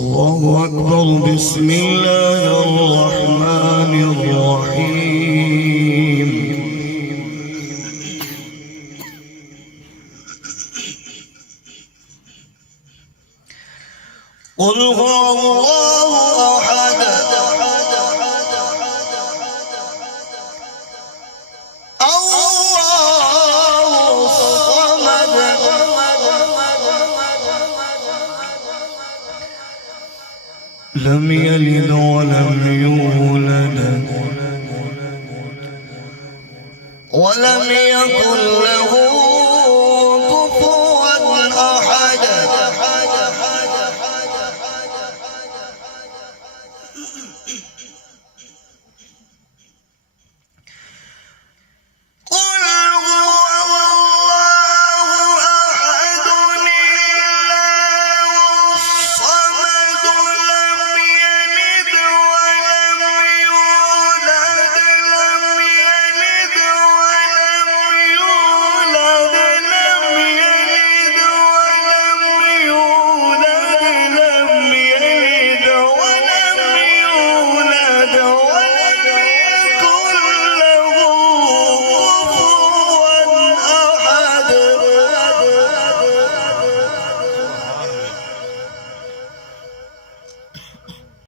الله أكبر. بسم الله الرحمن الرحيم. قل هو الله أحد الله الصمد لم يلد ولم يولد ولم يكن له